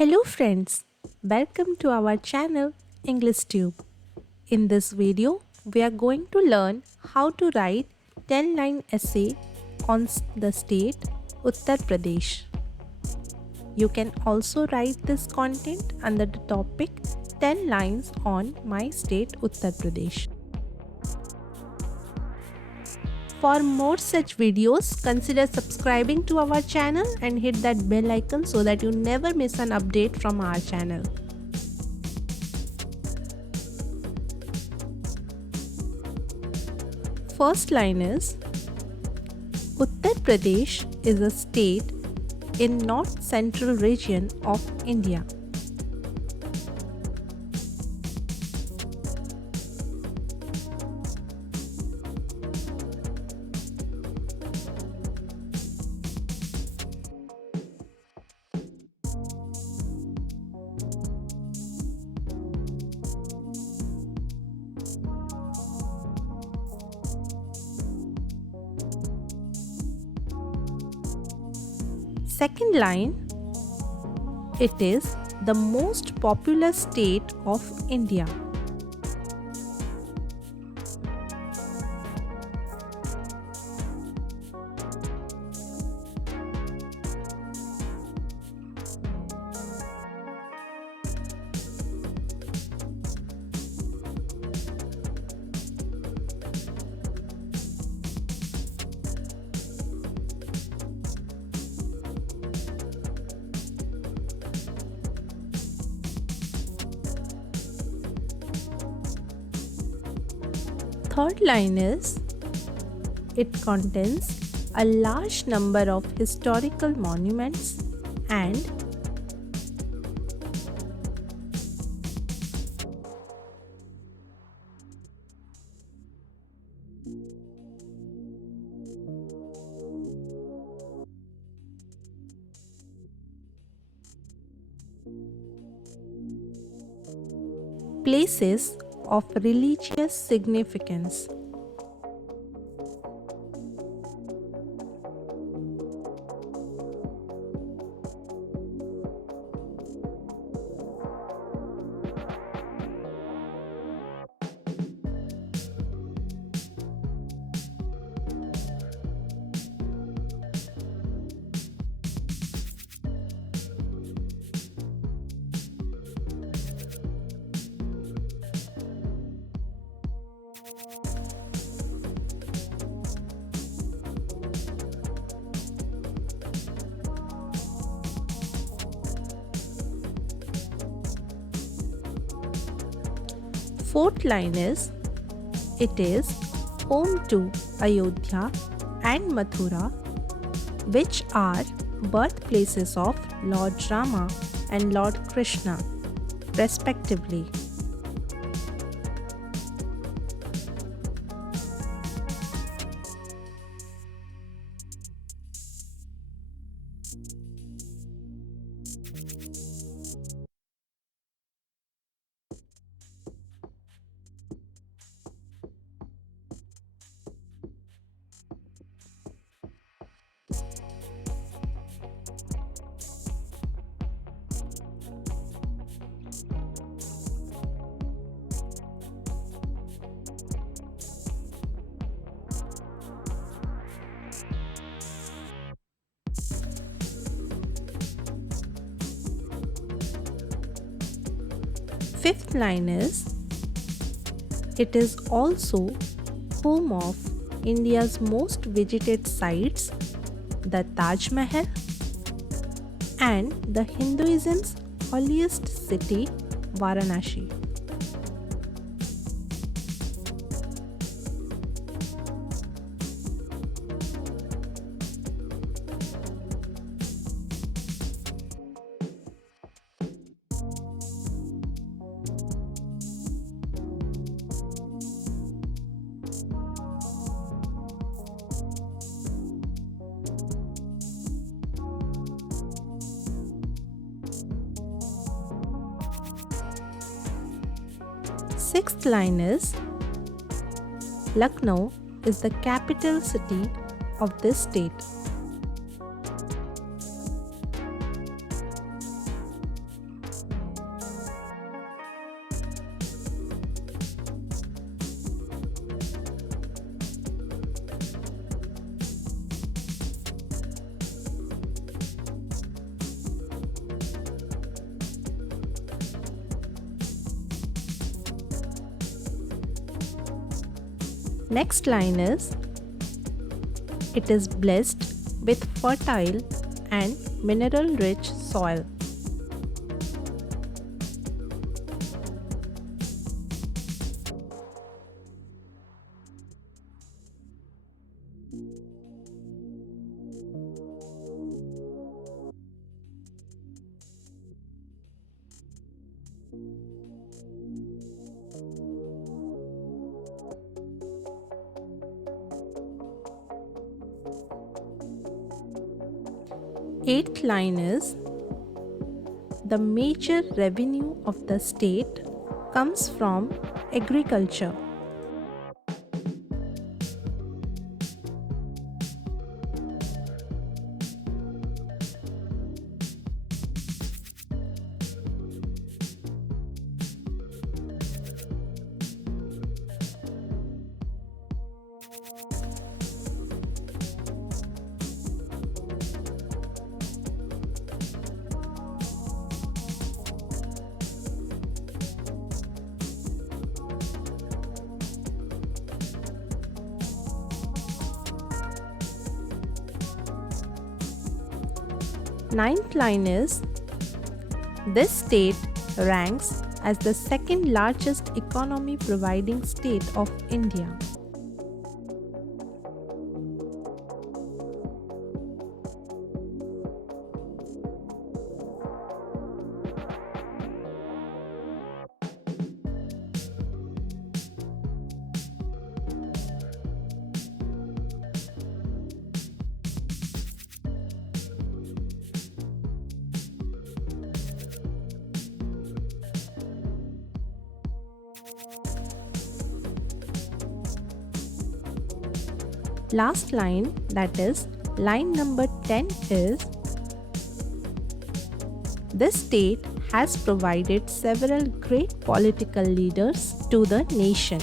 Hello friends, welcome to our channel English Tube. In this video, we are going to learn how to write 10-line essay on the state Uttar Pradesh. You can also write this content under the topic 10 lines on my state Uttar Pradesh. For more such videos, consider subscribing to our channel and hit that bell icon so that you never miss an update from our channel. First line is Uttar Pradesh is a state in north central region of India. Second line, it is the most populous state of India. Third line is, it contains a large number of historical monuments and places of religious significance. Fourth line is, it is home to Ayodhya and Mathura, which are birthplaces of Lord Rama and Lord Krishna, respectively. Fifth line is, it is also home of India's most visited sites, the Taj Mahal, and the Hinduism's holiest city, Varanasi. Sixth line is, Lucknow is the capital city of this state. Next line is, it is blessed with fertile and mineral-rich soil. Eighth line is, the major revenue of the state comes from agriculture. Ninth line is, this state ranks as the second largest economy providing state of India. Last line, that is line number 10 is, this state has provided several great political leaders to the nation.